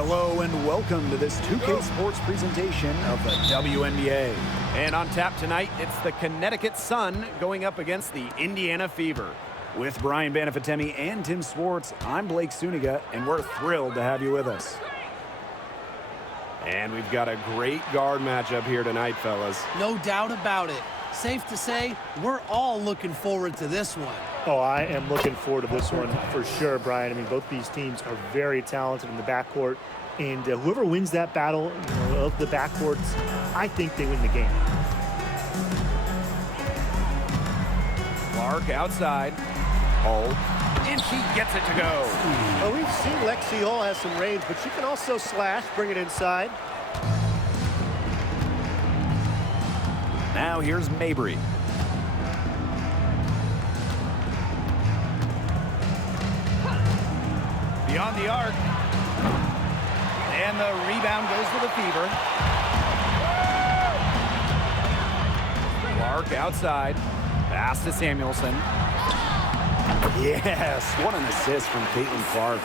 Hello and welcome to this 2K Sports presentation of the WNBA. And on tap tonight, it's the Connecticut Sun going up against the Indiana Fever. With Brian Banafitemi and Tim Swartz, I'm Blake Suniga, and we're thrilled to have you with us. And we've got a great guard matchup here tonight, fellas. No doubt about it. Safe to say, we're all looking forward to this one. Oh, I am looking forward to this one for sure, Brian. I mean, both these teams are very talented in the backcourt, and whoever wins that battle of the backcourts, I think they win the game. Clark outside. Hull. And she gets it to go. Well, we've seen Lexi Hull has some range, but she can also slash, bring it inside. Now here's Mabry. Beyond the arc. And the rebound goes to the Fever. Clark outside. Pass to Samuelson. Yes, what an assist from Caitlin Clark.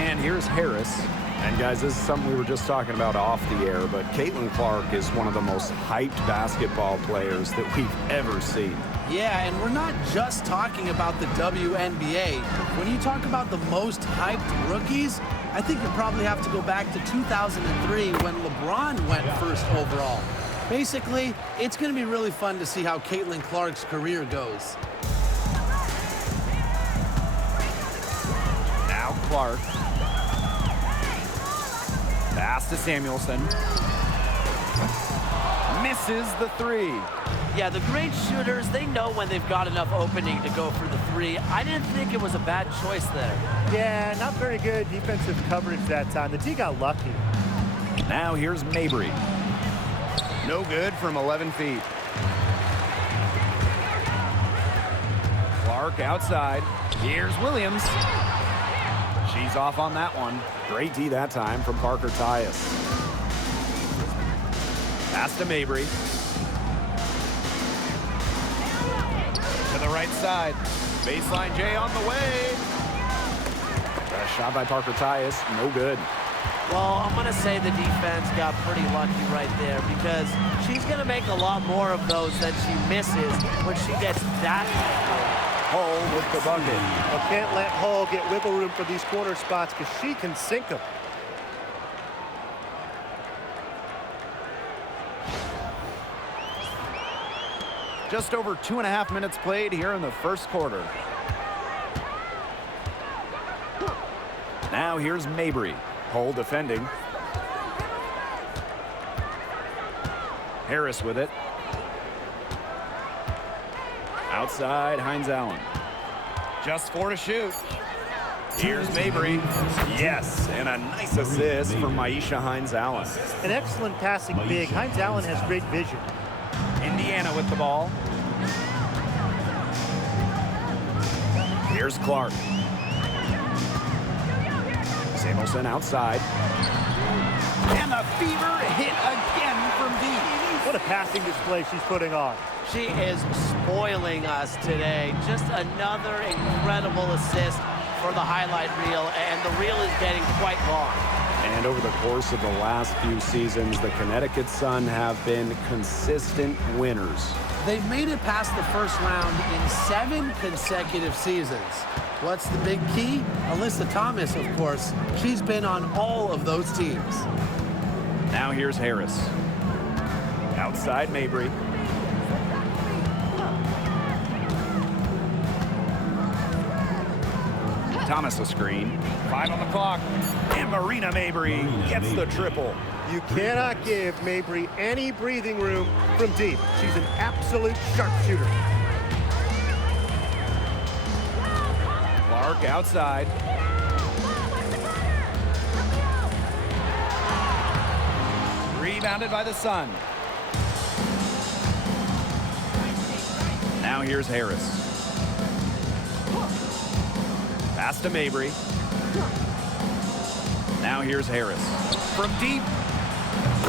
And here's Harris. And guys, this is something we were just talking about off the air, but Caitlin Clark is one of the most hyped basketball players that we've ever seen. Yeah, and we're not just talking about the WNBA. When you talk about the most hyped rookies, I think you probably have to go back to 2003 when LeBron went first overall. Basically, it's going to be really fun to see how Caitlin Clark's career goes. Now Clark. Pass to Samuelson. Misses the three. Yeah, the great shooters, they know when they've got enough opening to go for the three. I didn't think it was a bad choice there. Yeah, not very good defensive coverage that time. The D got lucky. Now here's Mabry. No good from 11 feet. Clark outside. Here's Williams. She's off on that one. Great D that time from Parker Tyus. Pass to Mabry. To the right side. Baseline J on the way. A shot by Parker Tyus. No good. Well, I'm going to say the defense got pretty lucky right there because she's going to make a lot more of those than she misses when she gets that. Hull with the bucket. Well, can't let Hull get wiggle room for these corner spots because she can sink them. Just over 2.5 minutes played here in the first quarter. Now here's Mabry. Hull defending. Harris with it. Outside, Hines Allen. Just 4 to shoot. Here's Mabry. Yes, and a nice assist from Maisha Hines Allen. An excellent passing big. Hines Allen has great vision. Indiana with the ball. Here's Clark. Samuelson outside. And the Fever hit again from deep. What a passing display she's putting on. She is spoiling us today. Just another incredible assist for the highlight reel, and the reel is getting quite long. And over the course of the last few seasons, the Connecticut Sun have been consistent winners. They've made it past the first round in 7 consecutive seasons. What's the big key? Alyssa Thomas, of course. She's been on all of those teams. Now here's Harris. Outside Mabry. Thomas a screen. 5 on the clock. And Marina Mabry gets the triple. You cannot give Mabry any breathing room from deep. She's an absolute sharpshooter. Clark outside. Rebounded by the Sun. Now here's Harris. Pass to Mabry. Now here's Harris. From deep.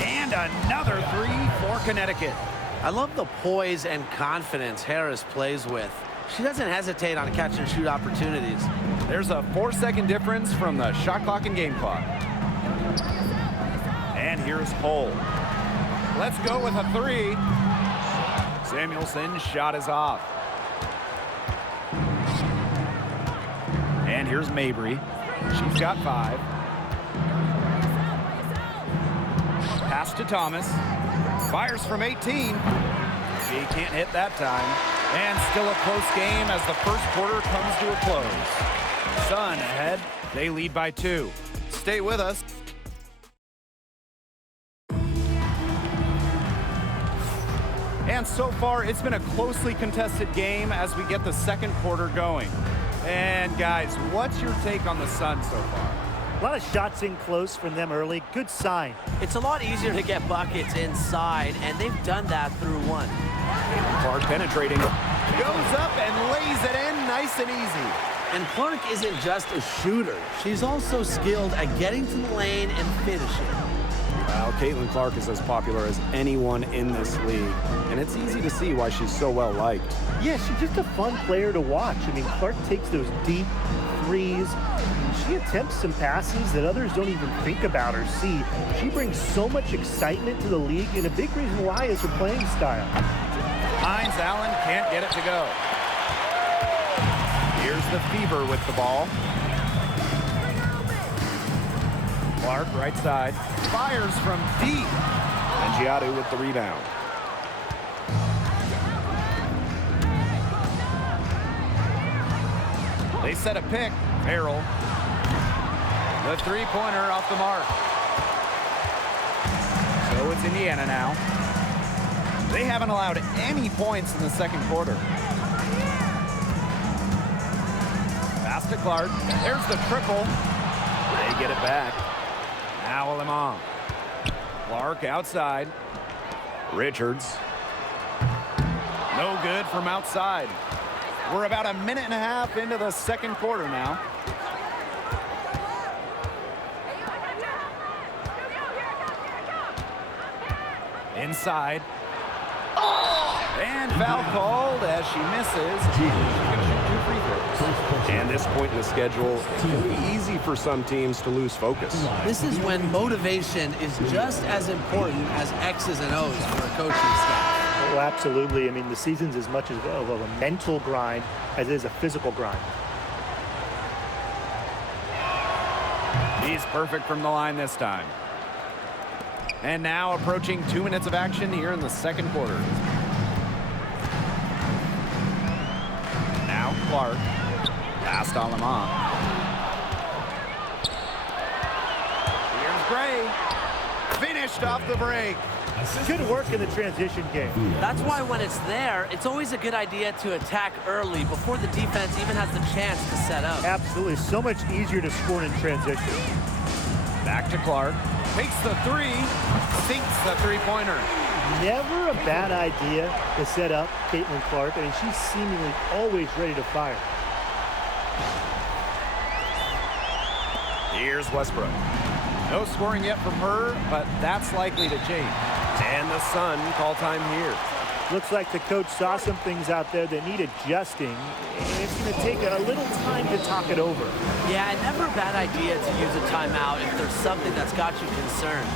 And another three for Connecticut. I love the poise and confidence Harris plays with. She doesn't hesitate on catch and shoot opportunities. There's a 4-second difference from the shot clock and game clock. And here's Hull. Let's go with a 3. Samuelson's shot is off. And here's Mabry. She's got 5. Pass to Thomas. Fires from 18. He can't hit that time. And still a close game as the first quarter comes to a close. Sun ahead. They lead by 2. Stay with us. And so far, it's been a closely contested game as we get the second quarter going. And guys, what's your take on the Sun so far? A lot of shots in close from them early. Good sign. It's a lot easier to get buckets inside, and they've done that through one. Clark penetrating. Goes up and lays it in nice and easy. And Clark isn't just a shooter. She's also skilled at getting to the lane and finishing. Well, Caitlin Clark is as popular as anyone in this league, and it's easy to see why she's so well liked. Yeah, she's just a fun player to watch. I mean, Clark takes those deep threes. She attempts some passes that others don't even think about or see. She brings so much excitement to the league, and a big reason why is her playing style. Hines Allen can't get it to go. Here's the Fever with the ball. Clark, right side, fires from deep. And Giadu with the rebound. They set a pick. Farrell. The three-pointer off the mark. So it's Indiana now. They haven't allowed any points in the second quarter. Pass to Clark. There's the triple. They get it back. Now Limon. Clark outside. Richards. No good from outside. We're about a minute and a half into the second quarter now. Inside. And foul called as she misses. She's going to shoot 2 free throws. And this point in the schedule, it can be easy for some teams to lose focus. This is when motivation is just as important as X's and O's for a coaching staff. Oh, absolutely. I mean, the season's as much of a mental grind as it is a physical grind. He's perfect from the line this time. And now approaching 2 minutes of action here in the second quarter. Now Clark. Past Limon. Here's Gray. Finished off the break. Good work in the transition game. That's why when it's there, it's always a good idea to attack early before the defense even has the chance to set up. Absolutely. So much easier to score in transition. Back to Clark. Takes the 3. Sinks the three-pointer. Never a bad idea to set up Caitlin Clark. I mean, she's seemingly always ready to fire. Here's Westbrook. No scoring yet from her, but that's likely to change. And the Sun call time here. Looks like the coach saw some things out there that need adjusting, and it's going to take a little time to talk it over. Yeah, and never a bad idea to use a timeout if there's something that's got you concerned.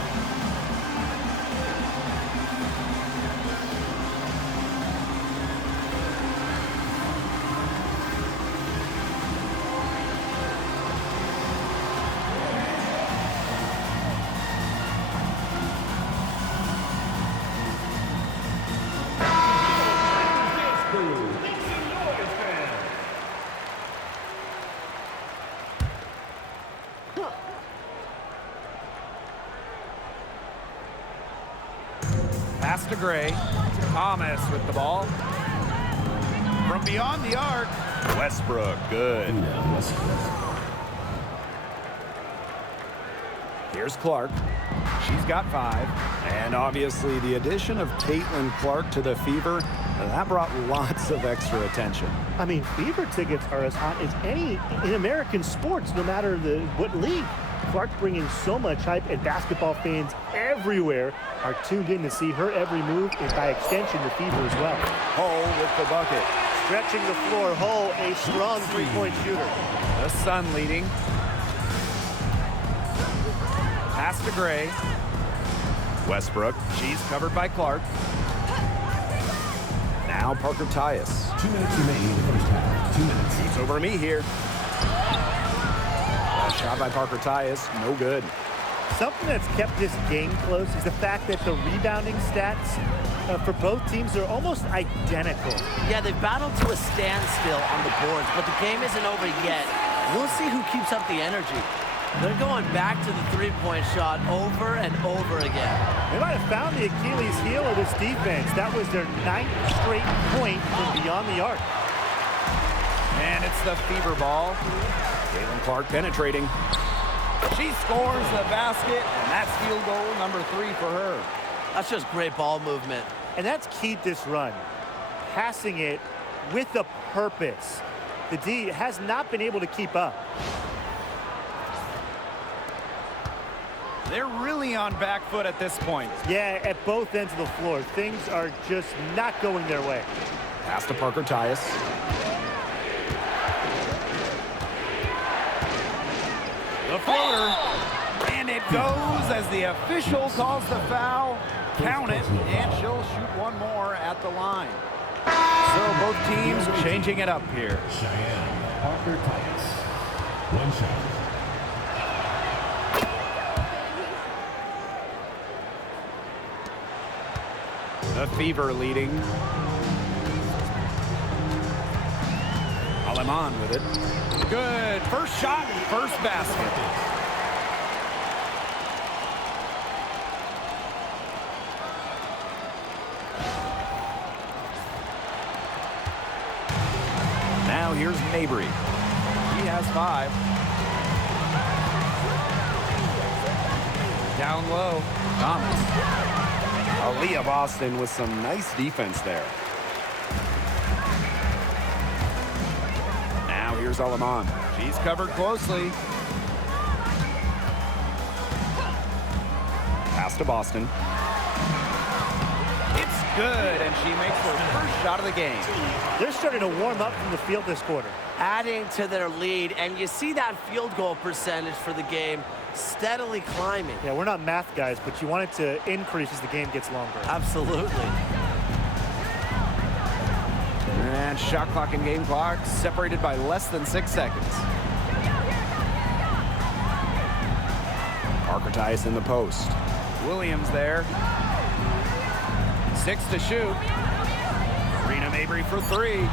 Pass to Gray. Thomas with the ball. From beyond the arc. Westbrook, good. Here's Clark. She's got 5. And obviously the addition of Caitlin Clark to the Fever, that brought lots of extra attention. I mean, Fever tickets are as hot as any in American sports, no matter what league. Clark bringing so much hype, and basketball fans everywhere are tuned in to see her every move, and by extension, the Fever as well. Hull with the bucket. Stretching the floor, Hull, a strong three-point shooter. The Sun leading. Pass to Gray. Westbrook, she's covered by Clark. Now Parker Tyus. 2 minutes remaining in the first half. 2 minutes. It's over to me here. Shot by Parker Tyus, no good. Something that's kept this game close is the fact that the rebounding stats for both teams are almost identical. Yeah, they've battled to a standstill on the boards, but the game isn't over yet. We'll see who keeps up the energy. They're going back to the three-point shot over and over again. They might have found the Achilles heel of this defense. That was their 9th straight point from beyond the arc. And it's the Fever ball. Caitlin Clark penetrating. She scores the basket, and that's field goal number 3 for her. That's just great ball movement. And that's keyed this run. Passing it with a purpose. The D has not been able to keep up. They're really on back foot at this point. Yeah, at both ends of the floor. Things are just not going their way. Pass to Parker Tyus. The floater, and it goes as the official calls the foul. Count it, and she'll shoot one more at the line. So both teams changing it up here. Cheyenne Parker Tyus. 1 shot. The Fever leading. Aleman with it. Good. First shot, first basket. Now here's Mabry. He has 5. Down low. Thomas. Aaliyah Boston with some nice defense there. Now here's Aleman. She's covered closely. Pass to Boston. It's good, and she makes her first shot of the game. They're starting to warm up from the field this quarter. Adding to their lead, and you see that field goal percentage for the game steadily climbing. Yeah, we're not math guys, but you want it to increase as the game gets longer. Absolutely. And shot clock and game clock separated by less than 6 seconds. Parker Tyus in the post. Williams there. 6 to shoot. Marina Mabry for 3.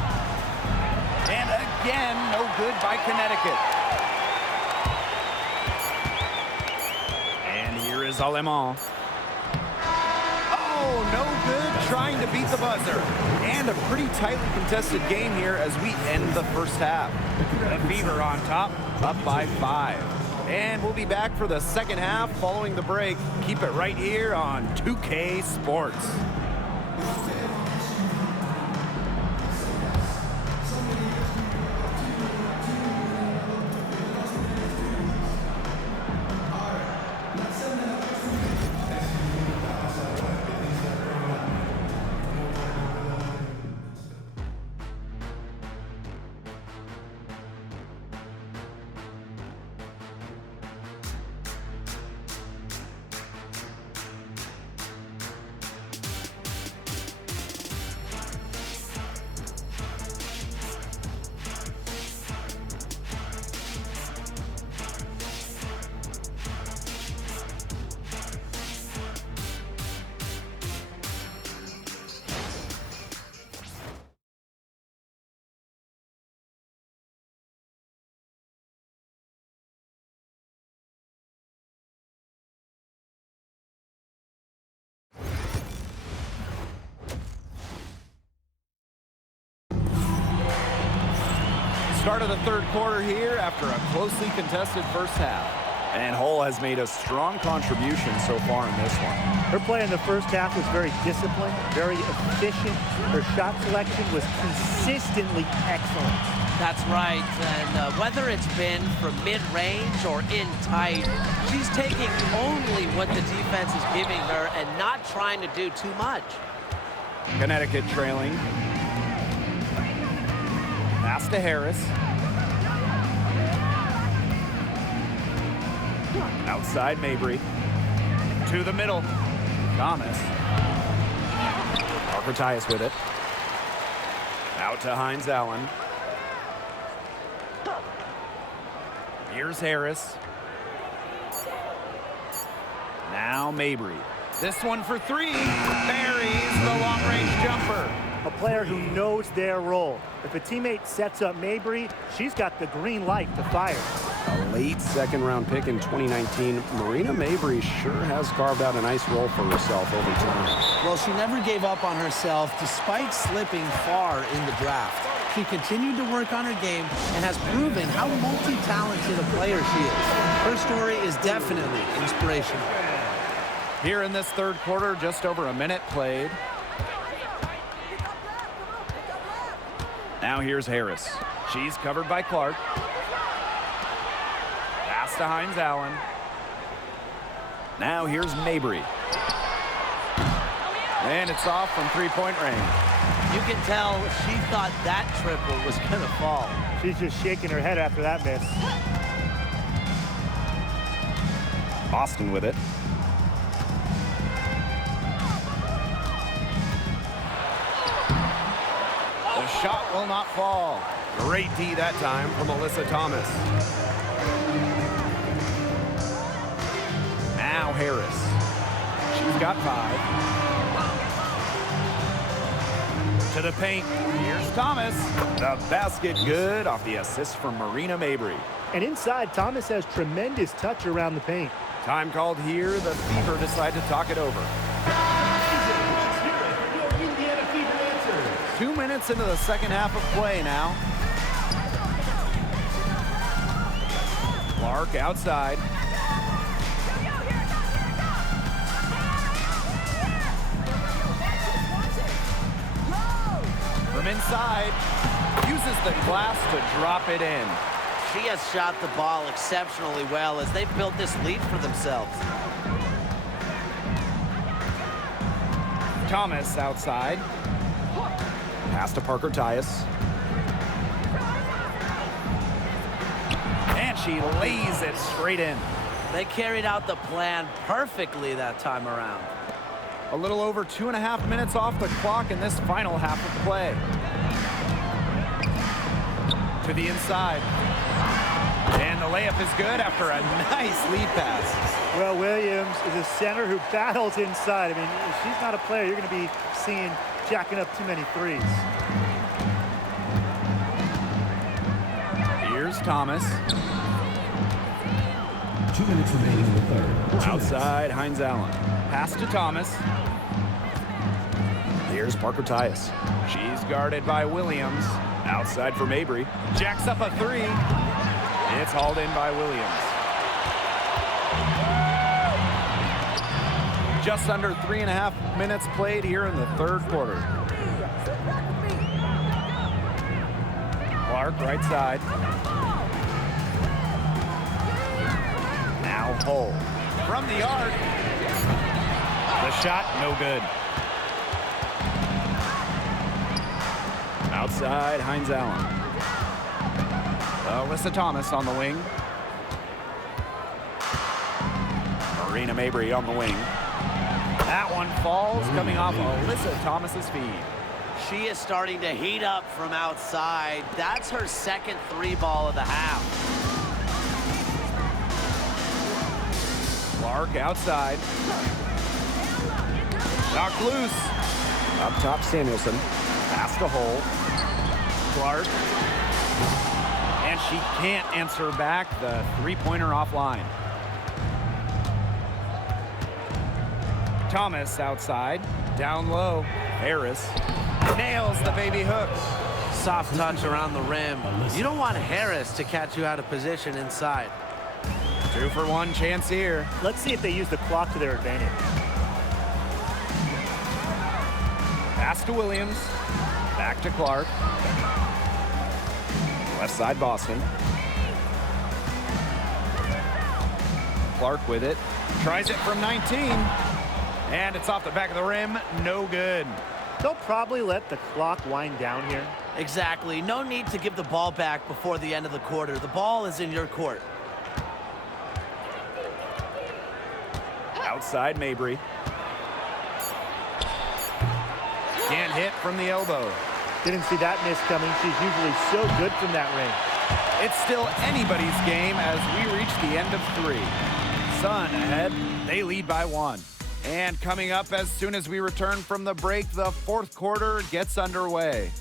And again, no good by Connecticut. And here is Aleman. Oh, no good, trying to beat the buzzer. And a pretty tightly contested game here as we end the first half. The Fever on top, up by 5. And we'll be back for the second half following the break. Keep it right here on 2K Sports. Start of the third quarter here after a closely contested first half. And Hull has made a strong contribution so far in this one. Her play in the first half was very disciplined, very efficient. Her shot selection was consistently excellent. That's right, and whether it's been from mid-range or in tight, she's taking only what the defense is giving her and not trying to do too much. Connecticut trailing. Pass to Harris. Outside Mabry. To the middle. Thomas. Parker Tyus with it. Out to Hines Allen. Here's Harris. Now Mabry. This one for three. Buries the long-range jumper. A player who knows their role. If a teammate sets up Mabry, she's got the green light to fire. A late second-round pick in 2019, Marina Mabry sure has carved out a nice role for herself over time. Well, she never gave up on herself despite slipping far in the draft. She continued to work on her game and has proven how multi-talented a player she is. Her story is definitely inspirational. Here in this third quarter, just over a minute played. Now here's Harris. She's covered by Clark. Pass to Hines Allen. Now here's Mabry. And it's off from three-point range. You can tell she thought that triple was going to fall. She's just shaking her head after that miss. Boston with it. The shot will not fall. Great D that time from Alyssa Thomas. Now Harris. She's got 5. To the paint. Here's Thomas. The basket good off the assist from Marina Mabry. And inside, Thomas has tremendous touch around the paint. Time called here. The Fever decide to talk it over. 2 minutes into the second half of play now. Clark outside. From inside, uses the glass to drop it in. She has shot the ball exceptionally well as they've built this lead for themselves. Thomas outside. Pass to Parker Tyus. And she lays it straight in. They carried out the plan perfectly that time around. A little over 2.5 minutes off the clock in this final half of play. To the inside. And the layup is good after a nice lead pass. Well, Williams is a center who battles inside. I mean, if she's not a player you're going to be seeing jacking up too many threes. Here's Thomas. 2 minutes remaining in the third. Outside, Hines Allen. Pass to Thomas. Here's Parker Tyus. She's guarded by Williams. Outside for Mabry. Jacks up a three. It's hauled in by Williams. Just under 3.5 minutes played here in the third quarter. Clark right side. Now Hull. From the arc. The shot, no good. Outside, Hines Allen. Alyssa Thomas on the wing. Marina Mabry on the wing. That one falls, coming off Alyssa Thomas's feed. She is starting to heat up from outside. That's her second three ball of the half. Clark outside. Knocked loose. Up top, Samuelson. Pass to Hull. Clark. And she can't answer back the three-pointer offline. Thomas outside. Down low. Harris nails the baby hook. Soft touch around the rim. You don't want Harris to catch you out of position inside. 2-for-1 chance here. Let's see if they use the clock to their advantage. Pass to Williams. Back to Clark. Left side Boston. Clark with it. Tries it from 19. And it's off the back of the rim. No good. They'll probably let the clock wind down here. Exactly. No need to give the ball back before the end of the quarter. The ball is in your court. Outside Mabry. Can't hit from the elbow. Didn't see that miss coming. She's usually so good from that range. It's still anybody's game as we reach the end of 3. Sun ahead. They lead by 1. And coming up as soon as we return from the break, the 4th quarter gets underway.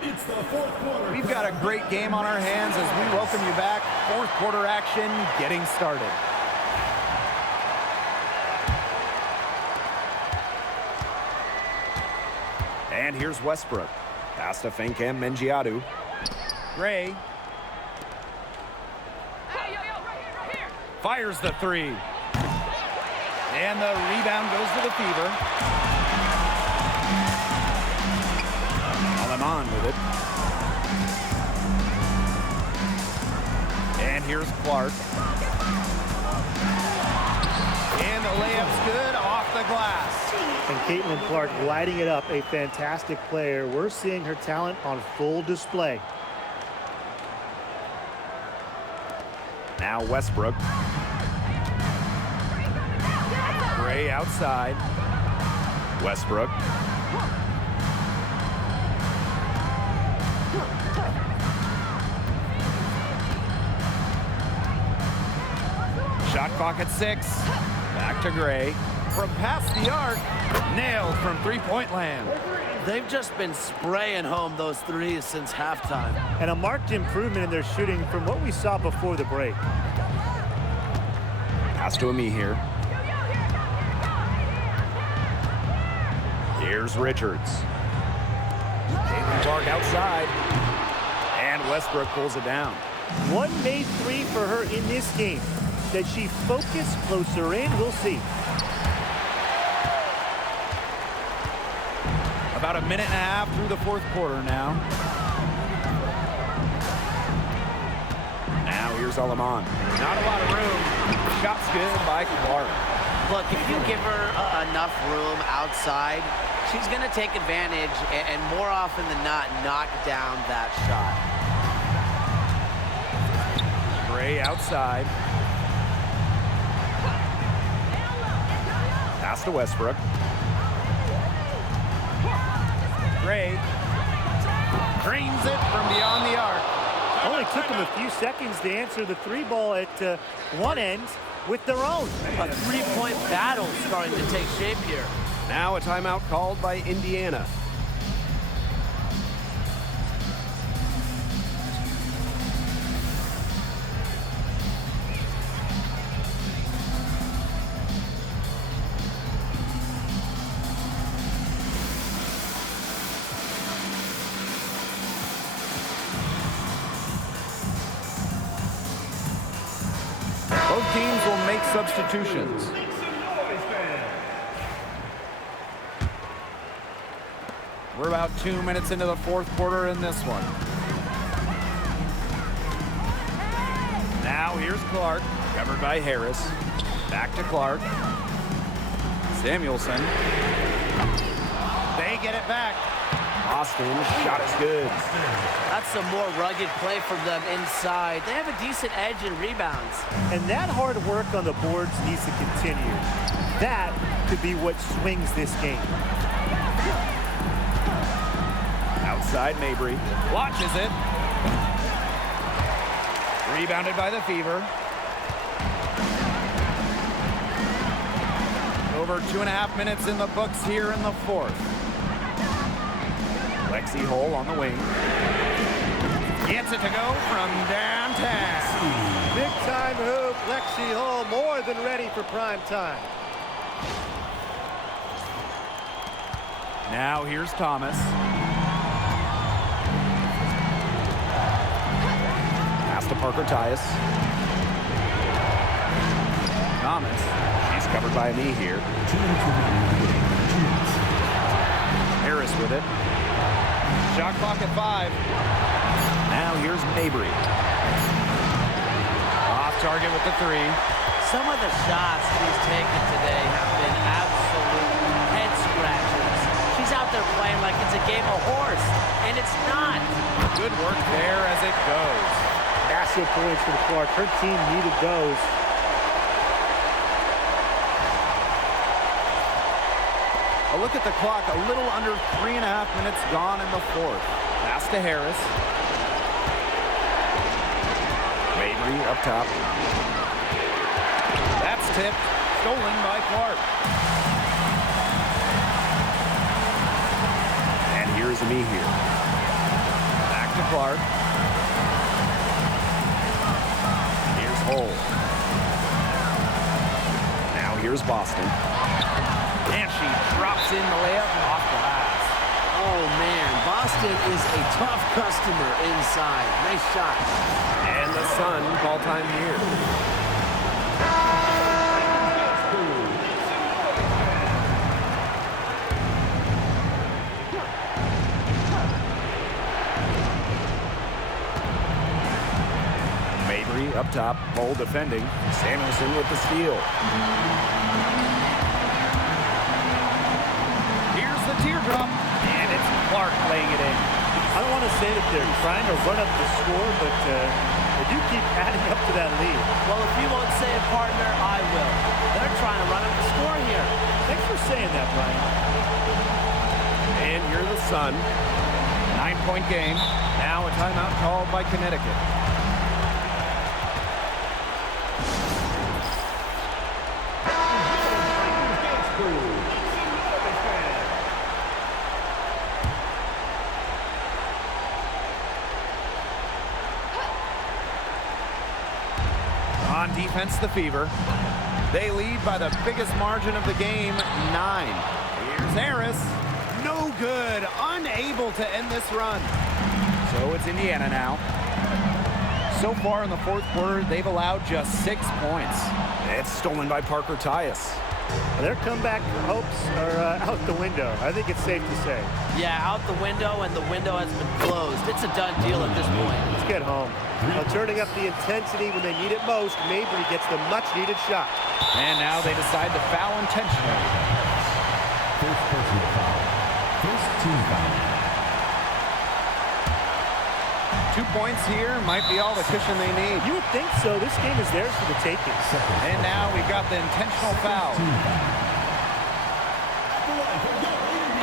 It's the 4th quarter. We've got a great game on our hands as we welcome you back. 4th quarter action getting started. And here's Westbrook. Pass to Fancam Mengiadu. Gray. Fires the 3. And the rebound goes to the Fever. Aleman with it. And here's Clark. And the layup's good off the glass. And Caitlin Clark lighting it up, a fantastic player. We're seeing her talent on full display. Now Westbrook. Gray outside. Westbrook. Shot clock at 6. Back to Gray. From past the arc. Nailed from three-point land. They've just been spraying home those threes since halftime. And a marked improvement in their shooting from what we saw before the break. Pass to Ami here. Here's Richards. Caitlin Clark outside. And Westbrook pulls it down. One made 3 for her in this game. Does she focus closer in? We'll see. About a minute and a half through the 4th quarter now. Now here's Aleman. Not a lot of room. Shot's good by Clark. Look, if you give her enough room outside, she's going to take advantage and more often than not knock down that shot. Gray outside. Pass to Westbrook. Gray drains it from beyond the arc. Only took them a few seconds to answer the 3 ball at one end with their own. A 3-point battle starting to take shape here. Now a timeout called by Indiana. Both teams will make substitutions. We're about 2 minutes into the 4th quarter in this one. Now here's Clark, covered by Harris. Back to Clark. Samuelson. They get it back. Austin, shot is good. That's some more rugged play from them inside. They have a decent edge in rebounds. And that hard work on the boards needs to continue. That could be what swings this game. Outside Mabry. Watches it. Rebounded by the Fever. Over 2.5 minutes in the books here in the 4th. Lexi Hull on the wing. Gets it to go from downtown. Big time hoop. Lexi Hull more than ready for prime time. Now here's Thomas. Pass to Parker Tyus. Thomas. She's covered by me here. Harris with it. Shot clock at 5. Now here's Mabry. Off target with the three. Some of the shots she's taken today have been absolute head scratchers. She's out there playing like it's a game of horse, and it's not. Good work there as it goes. Massive points for Clark. Her team needed those. A look at the clock. A little under 3.5 minutes gone in the fourth. Pass to Harris. Mabry up top. That's tipped. Stolen by Clark. And here's me here. Back to Clark. Here's Hull. Now here's Boston. And she drops in the layup off glass. Oh, man. Boston is a tough customer inside. Nice shot. And the Sun call time here. Mabry up top, Bull defending. Samuelson with the steal. Here's the teardrop, and it's Clark laying it in. I don't want to say that they're trying to run up the score, but they do keep adding up to that lead. Well, if you won't say it, partner, I will. They're trying to run up the score here. Thanks for saying that, Brian. And here's the Sun. 9-point game. Now a timeout called by Connecticut. On defense, the Fever. They lead by the biggest margin of the game, 9. Here's Harris. No good. Unable to end this run. So it's Indiana now. So far in the fourth quarter, they've allowed just 6 points. It's stolen by Parker Tyus. Their comeback hopes are out the window. I think it's safe to say. Yeah, out the window, and the window has been closed. It's a done deal at this point. Let's get home. Turning up the intensity when they need it most, Mabry gets the much-needed shot. And now they decide to foul intentionally. First personal foul. First team foul. 2 points here might be all the cushion they need. You would think so. This game is theirs for the taking. And now we've got the intentional foul.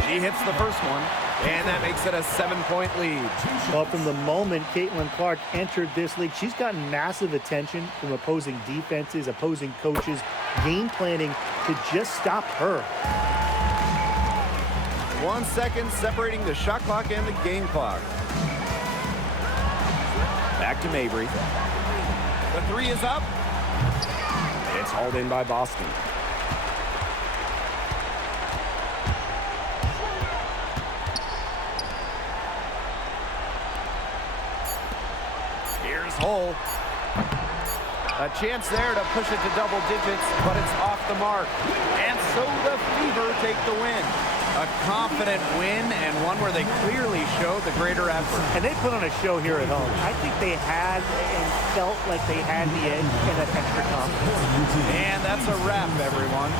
She hits the first one, and that makes it a 7-point lead. Well, from the moment Caitlin Clark entered this league, she's gotten massive attention from opposing defenses, opposing coaches, game planning to just stop her. 1 second separating the shot clock and the game clock. Back to Mabry. The three is up. It's hauled in by Boston. Here's Hull. A chance there to push it to double digits, but it's off the mark. And so the Fever take the win. A confident win, and one where they clearly showed the greater effort. And they put on a show here at home. I think they had and felt like they had the edge and that extra confidence. And that's a wrap, everyone.